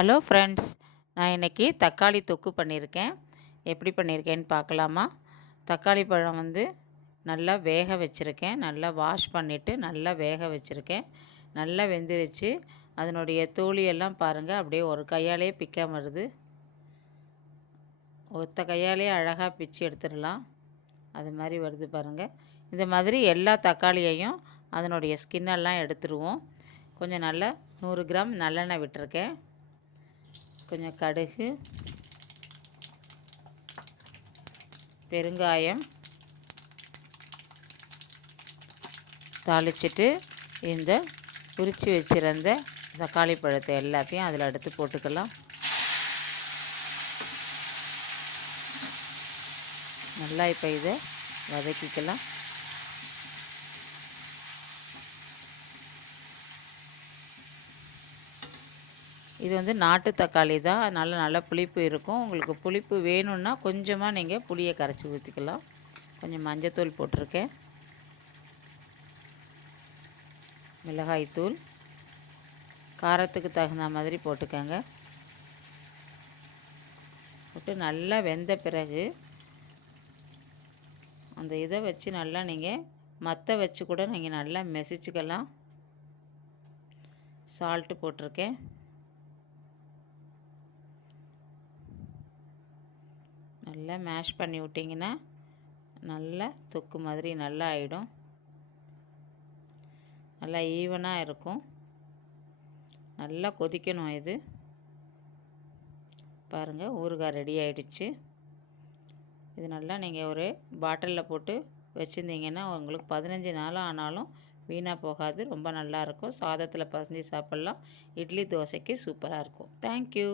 Hello friends, நான் இன்றைக்கி தக்காளி தொக்கு பண்ணியிருக்கேன். எப்படி பண்ணியிருக்கேன்னு பார்க்கலாமா? தக்காளி பழம் நல்லா வேக வச்சுருக்கேன். நல்லா வாஷ் பண்ணிவிட்டு நல்லா வேக வச்சுருக்கேன். நல்லா வெந்துருச்சு. அதனுடைய தோலியெல்லாம் பாருங்கள், அப்படியே ஒரு கையாலே பிக்காம வருது. ஒத்த கையாலே அழகாக பிச்சு எடுத்துடலாம். அது மாதிரி வருது பாருங்கள். இந்த மாதிரி எல்லா தக்காளியையும் அதனுடைய ஸ்கின்னெல்லாம் எடுத்துருவோம். கொஞ்சம் நல்லா 100 கிராம் நல்லெண்ணெய் விட்டுருக்கேன். கொஞ்சம் கடுகு, பெருங்காயம் தாளிச்சிட்டு இந்த உரித்து வச்சுருந்த தக்காளி பழத்தை எல்லாத்தையும் அதில் எடுத்து போட்டுக்கலாம். நல்லா இப்போ இதை வதக்கிக்கலாம். இது நாட்டு தக்காளி தான், அதனால் நல்லா புளிப்பு இருக்கும். உங்களுக்கு புளிப்பு வேணும்னா கொஞ்சமாக நீங்கள் புளியை கரைச்சி ஊற்றிக்கலாம். கொஞ்சம் மஞ்சத்தூள் போட்டிருக்கேன், மிளகாய்த்தூள் காரத்துக்கு தகுந்த மாதிரி போட்டுக்கோங்க. போட்டு நல்லா வெந்த பிறகு அந்த இதை வச்சு நல்லா நீங்கள் மற்ற வச்சு கூட நீங்கள் நல்லா மெசிச்சுக்கலாம். சால்ட்டு போட்டிருக்கேன். நல்லா மேஷ் பண்ணி விட்டிங்கன்னா நல்லா தொக்கு மாதிரி நல்லா ஆகிடும். நல்லா ஈவனாக இருக்கும். நல்லா கொதிக்கணும். இது பாருங்கள், ஊறுகாய் ரெடி ஆகிடுச்சு. இது நல்லா நீங்கள் ஒரு பாட்டிலில் போட்டு வச்சுருந்தீங்கன்னா உங்களுக்கு 15 நாள் ஆனாலும் வீணாக போகாது. ரொம்ப நல்லாயிருக்கும். சாதத்தில் பசஞ்சு சாப்பிட்லாம். இட்லி தோசைக்கு சூப்பராக இருக்கும். தேங்க்யூ.